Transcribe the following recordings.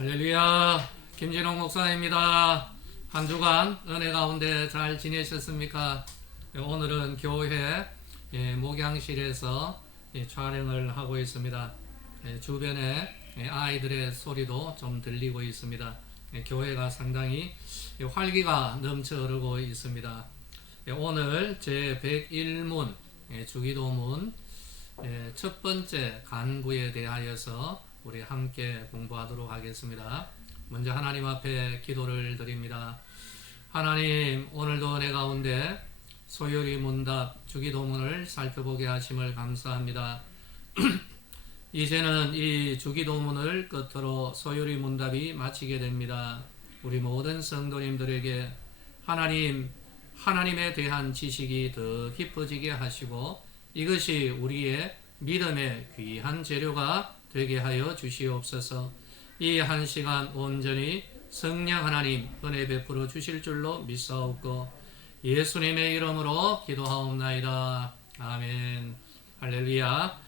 할렐루야, 김진홍 목사입니다. 한 주간 은혜 가운데 잘 지내셨습니까? 오늘은 교회 목양실에서 촬영을 하고 있습니다. 주변에 아이들의 소리도 좀 들리고 있습니다. 교회가 상당히 활기가 넘쳐 흐르고 있습니다. 오늘 제 101문 주기도문 첫 번째 간구에 대하여서 우리 함께 공부하도록 하겠습니다. 먼저 하나님 앞에 기도를 드립니다. 하나님, 오늘도 내 가운데 소요리 문답 주기도문을 살펴보게 하심을 감사합니다. 이제는 이 주기도문을 끝으로 소요리 문답이 마치게 됩니다. 우리 모든 성도님들에게 하나님에 대한 지식이 더 깊어지게 하시고 이것이 우리의 믿음의 귀한 재료가 되게 하여 주시옵소서. 이 한 시간 온전히 성령 하나님 은혜 베풀어 주실 줄로 믿사옵고 예수님의 이름으로 기도하옵나이다. 아멘. 할렐루야.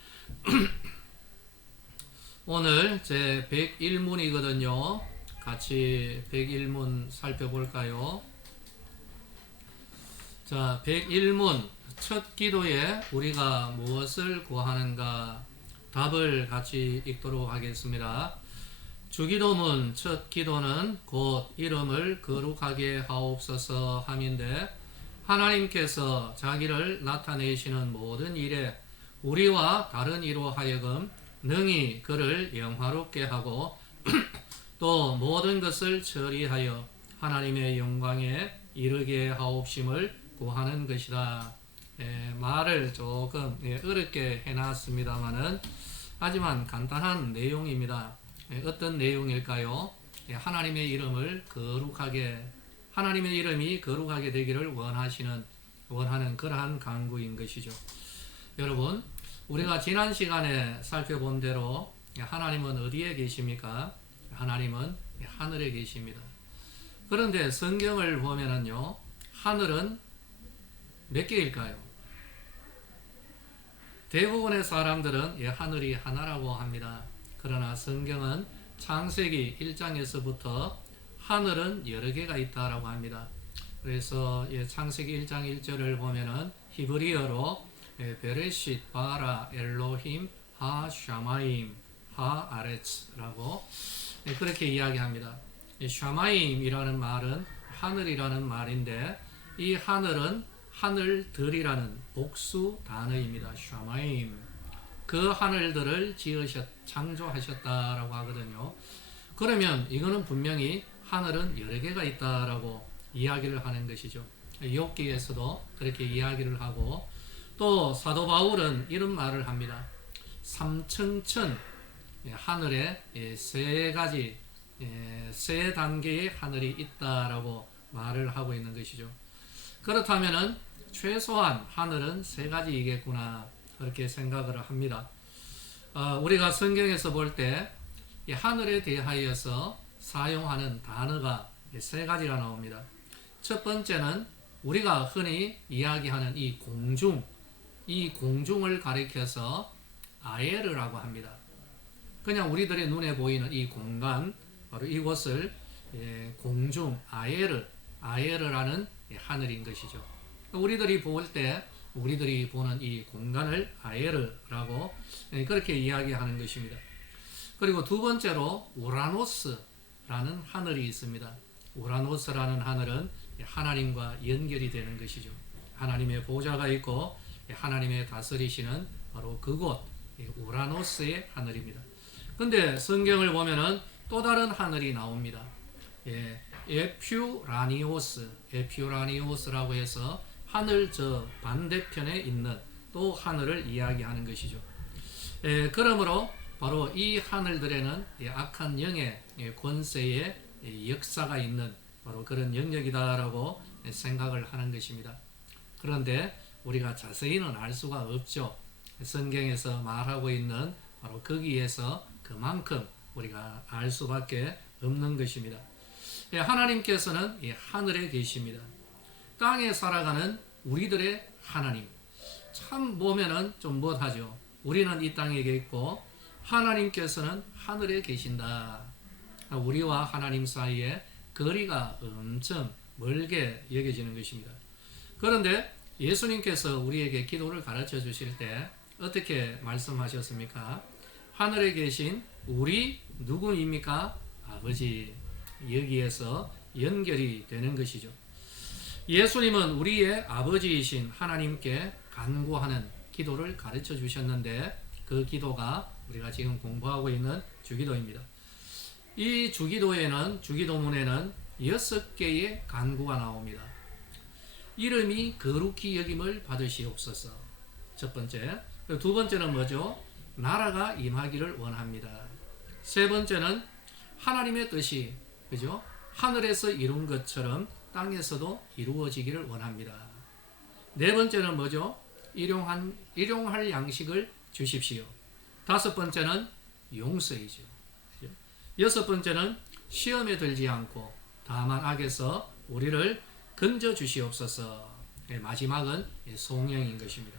오늘 제 101문이거든요. 같이 101문 살펴볼까요? 자, 101문 첫 기도에 우리가 무엇을 구하는가? 답을 같이 읽도록 하겠습니다. 주기도문 첫 기도는 곧 이름을 거룩하게 하옵소서 함인데, 하나님께서 자기를 나타내시는 모든 일에 우리와 다른 이로 하여금 능히 그를 영화롭게 하고 또 모든 것을 처리하여 하나님의 영광에 이르게 하옵심을 구하는 것이다. 말을 조금 어렵게 해놨습니다만은 하지만 간단한 내용입니다. 어떤 내용일까요? 하나님의 이름을 하나님의 이름이 거룩하게 되기를 원하는 그러한 간구인 것이죠. 여러분, 우리가 지난 시간에 살펴본 대로 하나님은 어디에 계십니까? 하나님은 하늘에 계십니다. 그런데 성경을 보면은요, 하늘은 몇 개일까요? 대부분의 사람들은 하늘이 하나라고 합니다. 그러나 성경은 창세기 1장에서부터 하늘은 여러 개가 있다라고 합니다. 그래서 창세기 1장 1절을 보면은 히브리어로 베레쉿 바라 엘로힘 하 샤마임 하 아레츠라고 그렇게 이야기합니다. 샤마임이라는 말은 하늘이라는 말인데, 이 하늘은 하늘들이라는 복수 단어입니다. 샤마임. 그 하늘들을 창조하셨다라고 하거든요. 그러면 이거는 분명히 하늘은 여러 개가 있다라고 이야기를 하는 것이죠. 욥기에서도 그렇게 이야기를 하고, 또 사도 바울은 이런 말을 합니다. 삼층천 하늘에 세 단계의 하늘이 있다라고 말을 하고 있는 것이죠. 그렇다면은 최소한 하늘은 세 가지이겠구나, 그렇게 생각을 합니다. 우리가 성경에서 볼 때 이 하늘에 대하여서 사용하는 단어가 세 가지가 나옵니다. 첫 번째는 우리가 흔히 이야기하는 이 공중을 가리켜서 아에르라고 합니다. 그냥 우리들의 눈에 보이는 이 공간, 바로 이곳을 공중, 아에르라는 하늘인 것이죠. 우리들이 보는 이 공간을 아에르라고 그렇게 이야기하는 것입니다. 그리고 두 번째로 우라노스라는 하늘이 있습니다. 우라노스라는 하늘은 하나님과 연결이 되는 것이죠. 하나님의 보좌가 있고 하나님의 다스리시는 바로 그곳 우라노스의 하늘입니다. 근데 성경을 보면은 또 다른 하늘이 나옵니다. 에퓨라니오스라고 해서 하늘 저 반대편에 있는 또 하늘을 이야기하는 것이죠. 그러므로 바로 이 하늘들에는 악한 영의 권세의 역사가 있는 바로 그런 영역이다라고 생각을 하는 것입니다. 그런데 우리가 자세히는 알 수가 없죠. 성경에서 말하고 있는 바로 거기에서 그만큼 우리가 알 수밖에 없는 것입니다. 하나님께서는 하늘에 계십니다. 땅에 살아가는 우리들의 하나님, 참 보면은 좀 못하죠. 우리는 이 땅에 있고 하나님께서는 하늘에 계신다. 우리와 하나님 사이에 거리가 엄청 멀게 여겨지는 것입니다. 그런데 예수님께서 우리에게 기도를 가르쳐 주실 때 어떻게 말씀하셨습니까? 하늘에 계신 우리 누구입니까? 아버지. 여기에서 연결이 되는 것이죠. 예수님은 우리의 아버지이신 하나님께 간구하는 기도를 가르쳐 주셨는데 그 기도가 우리가 지금 공부하고 있는 주기도입니다. 이 주기도문에는 6개의 간구가 나옵니다. 이름이 거룩히 여김을 받으시옵소서. 첫 번째. 두 번째는 뭐죠? 나라가 임하기를 원합니다. 세 번째는 하나님의 뜻이 그죠? 하늘에서 이룬 것처럼 땅에서도 이루어지기를 원합니다. 네 번째는 뭐죠? 일용할 양식을 주십시오. 다섯 번째는 용서이죠. 여섯 번째는 시험에 들지 않고 다만 악에서 우리를 건져 주시옵소서. 마지막은 송영인 것입니다.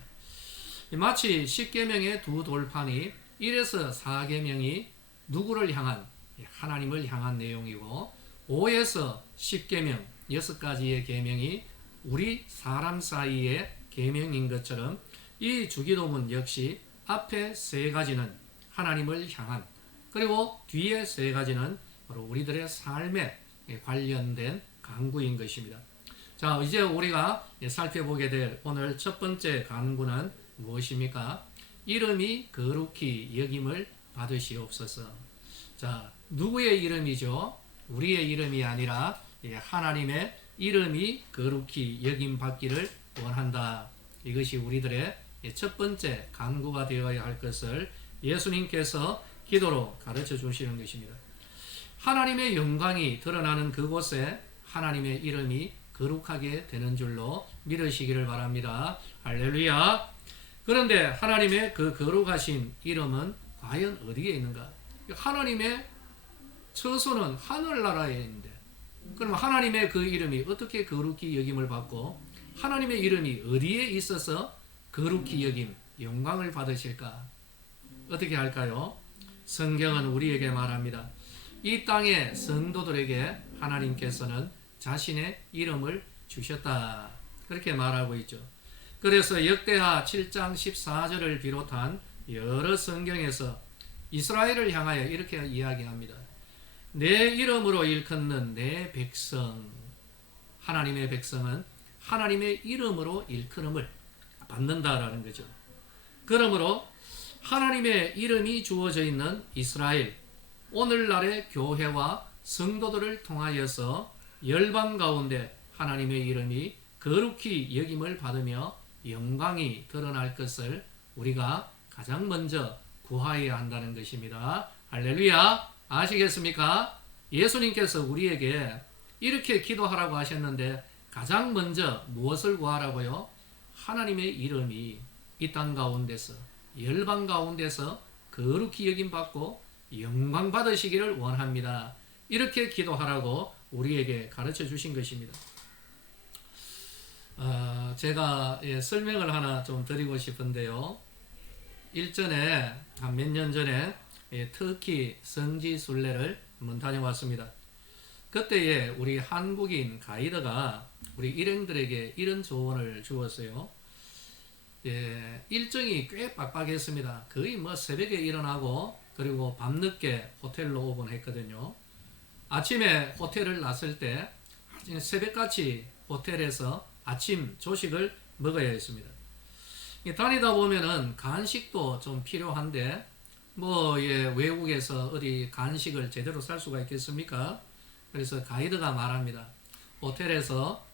마치 10계명의 두 돌판이 1에서 4계명이 누구를 향한 하나님을 향한 내용이고 5에서 10계명 6가지의 계명이 우리 사람 사이의 계명인 것처럼 이 주기도문 역시 앞에 3가지는 하나님을 향한 그리고 뒤에 3가지는 바로 우리들의 삶에 관련된 간구인 것입니다. 자, 이제 우리가 살펴보게 될 오늘 첫 번째 간구는 무엇입니까? 이름이 거룩히 여김을 받으시옵소서. 자, 누구의 이름이죠? 우리의 이름이 아니라 하나님의 이름이 거룩히 여김 받기를 원한다. 이것이 우리들의 첫 번째 간구가 되어야 할 것을 예수님께서 기도로 가르쳐 주시는 것입니다. 하나님의 영광이 드러나는 그곳에 하나님의 이름이 거룩하게 되는 줄로 믿으시기를 바랍니다. 할렐루야. 그런데 하나님의 그 거룩하신 이름은 과연 어디에 있는가? 하나님의 처소는 하늘나라에 있는데 그럼 하나님의 그 이름이 어떻게 거룩히 여김을 받고 하나님의 이름이 어디에 있어서 거룩히 여김, 영광을 받으실까? 어떻게 할까요? 성경은 우리에게 말합니다. 이 땅의 성도들에게 하나님께서는 자신의 이름을 주셨다. 그렇게 말하고 있죠. 그래서 역대하 7장 14절을 비롯한 여러 성경에서 이스라엘을 향하여 이렇게 이야기합니다. 내 이름으로 일컫는 내 백성, 하나님의 백성은 하나님의 이름으로 일컬음을 받는다라는 거죠. 그러므로 하나님의 이름이 주어져 있는 이스라엘, 오늘날의 교회와 성도들을 통하여서 열방 가운데 하나님의 이름이 거룩히 여김을 받으며 영광이 드러날 것을 우리가 가장 먼저 구하여야 한다는 것입니다. 할렐루야. 아시겠습니까? 예수님께서 우리에게 이렇게 기도하라고 하셨는데 가장 먼저 무엇을 구하라고요? 하나님의 이름이 이 땅 가운데서 열방 가운데서 거룩히 여김 받고 영광 받으시기를 원합니다. 이렇게 기도하라고 우리에게 가르쳐 주신 것입니다. 제가 설명을 하나 좀 드리고 싶은데요. 일전에 한 몇 년 전에 터키 성지 순례를 한번 다녀왔습니다. 그때에 우리 한국인 가이드가 우리 일행들에게 이런 조언을 주었어요. 일정이 꽤 빡빡했습니다. 거의 새벽에 일어나고 그리고 밤늦게 호텔로 오곤 했거든요. 아침에 호텔을 났을 때 새벽같이 호텔에서 아침 조식을 먹어야 했습니다. 다니다 보면은 간식도 좀 필요한데 외국에서 어디 간식을 제대로 살 수가 있겠습니까? 그래서 가이드가 말합니다. 호텔에서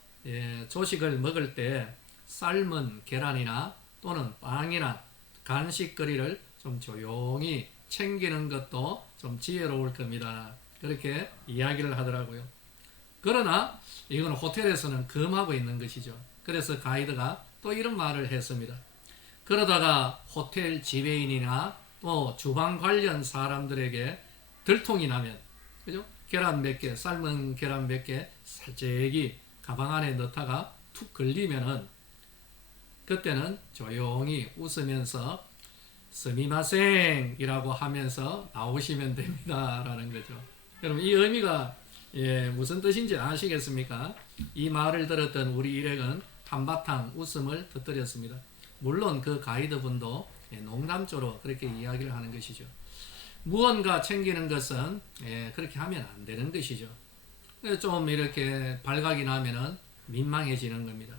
조식을 먹을 때 삶은 계란이나 또는 빵이나 간식거리를 좀 조용히 챙기는 것도 좀 지혜로울 겁니다. 그렇게 이야기를 하더라고요. 그러나 이건 호텔에서는 금하고 있는 것이죠. 그래서 가이드가 또 이런 말을 했습니다. 그러다가 호텔 지배인이나 또 주방 관련 사람들에게 들통이 나면, 그죠? 계란 몇 개, 삶은 계란 몇 개 살짝이 가방 안에 넣다가 툭 걸리면은 그때는 조용히 웃으면서 스미마셍 이라고 하면서 나오시면 됩니다. 라는 거죠. 여러분 이 의미가 무슨 뜻인지 아시겠습니까? 이 말을 들었던 우리 일행은 한바탕 웃음을 터뜨렸습니다. 물론 그 가이드분도 농담조로 그렇게 이야기를 하는 것이죠. 무언가 챙기는 것은 그렇게 하면 안 되는 것이죠. 좀 이렇게 발각이 나면은 민망해지는 겁니다.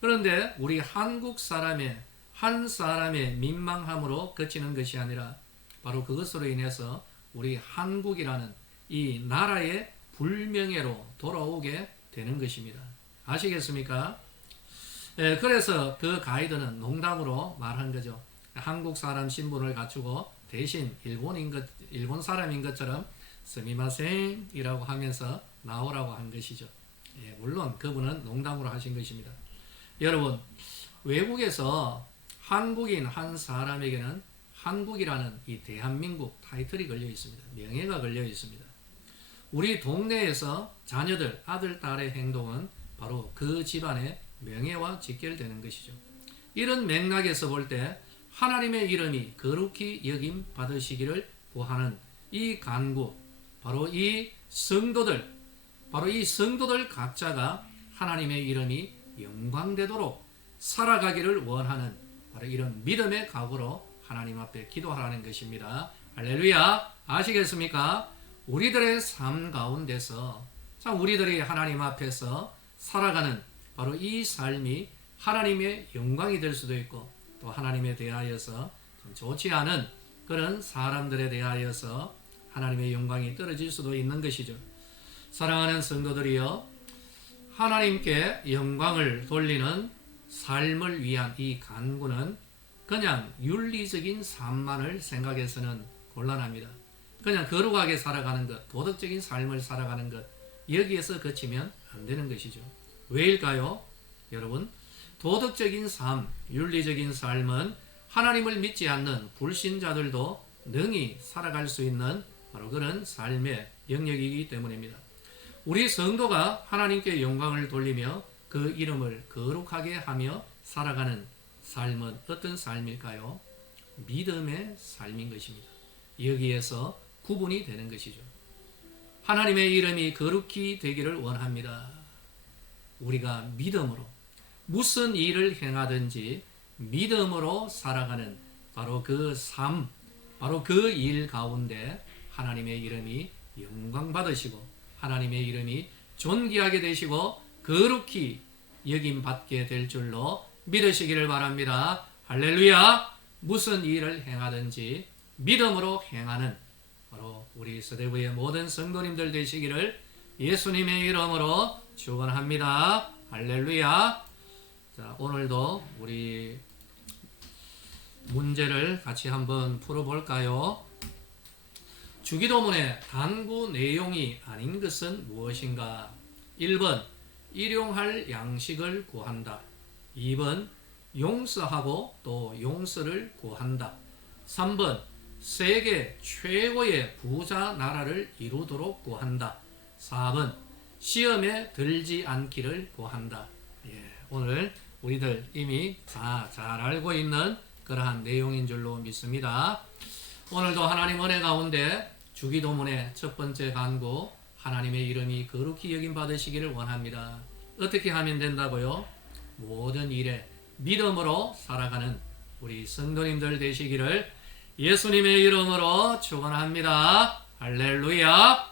그런데 우리 한국 사람의 한 사람의 민망함으로 그치는 것이 아니라 바로 그것으로 인해서 우리 한국이라는 이 나라의 불명예로 돌아오게 되는 것입니다. 아시겠습니까? 그래서 그 가이드는 농담으로 말한 거죠. 한국 사람 신분을 갖추고 대신 일본 사람인 것처럼 스미마셍이라고 하면서 나오라고 한 것이죠. 물론 그분은 농담으로 하신 것입니다. 여러분, 외국에서 한국인 한 사람에게는 한국이라는 이 대한민국 타이틀이 걸려 있습니다. 명예가 걸려 있습니다. 우리 동네에서 자녀들, 아들, 딸의 행동은 바로 그 집안의 명예와 직결되는 것이죠. 이런 맥락에서 볼 때 하나님의 이름이 거룩히 여김 받으시기를 구하는 이 간구, 바로 이 성도들 각자가 하나님의 이름이 영광되도록 살아가기를 원하는 바로 이런 믿음의 각오로 하나님 앞에 기도하라는 것입니다. 할렐루야. 아시겠습니까? 우리들의 삶 가운데서 참 우리들이 하나님 앞에서 살아가는 바로 이 삶이 하나님의 영광이 될 수도 있고 또 하나님에 대하여서 좀 좋지 않은 그런 사람들에 대하여서 하나님의 영광이 떨어질 수도 있는 것이죠. 사랑하는 성도들이여, 하나님께 영광을 돌리는 삶을 위한 이 간구는 그냥 윤리적인 삶만을 생각해서는 곤란합니다. 그냥 거룩하게 살아가는 것, 도덕적인 삶을 살아가는 것, 여기에서 그치면 안 되는 것이죠. 왜일까요? 여러분, 도덕적인 삶, 윤리적인 삶은 하나님을 믿지 않는 불신자들도 능히 살아갈 수 있는 바로 그런 삶의 영역이기 때문입니다. 우리 성도가 하나님께 영광을 돌리며 그 이름을 거룩하게 하며 살아가는 삶은 어떤 삶일까요? 믿음의 삶인 것입니다. 여기에서 구분이 되는 것이죠. 하나님의 이름이 거룩히 되기를 원합니다. 우리가 믿음으로 무슨 일을 행하든지 믿음으로 살아가는 바로 그 삶, 바로 그 일 가운데 하나님의 이름이 영광 받으시고 하나님의 이름이 존귀하게 되시고 거룩히 여김 받게 될 줄로 믿으시기를 바랍니다. 할렐루야. 무슨 일을 행하든지 믿음으로 행하는 바로 우리 서대부의 모든 성도님들 되시기를 예수님의 이름으로 축원합니다. 할렐루야. 자, 오늘도 우리 문제를 같이 한번 풀어볼까요? 주기도문의 간구 내용이 아닌 것은 무엇인가? 1번 일용할 양식을 구한다. 2번 용서하고 또 용서를 구한다. 3번 세계 최고의 부자 나라를 이루도록 구한다. 4번 시험에 들지 않기를 구한다. 오늘 우리들 이미 잘 알고 있는 그러한 내용인 줄로 믿습니다. 오늘도 하나님 은혜 가운데 주기도문의 첫 번째 간구, 하나님의 이름이 거룩히 여김 받으시기를 원합니다. 어떻게 하면 된다고요? 모든 일에 믿음으로 살아가는 우리 성도님들 되시기를 예수님의 이름으로 축원합니다. 할렐루야.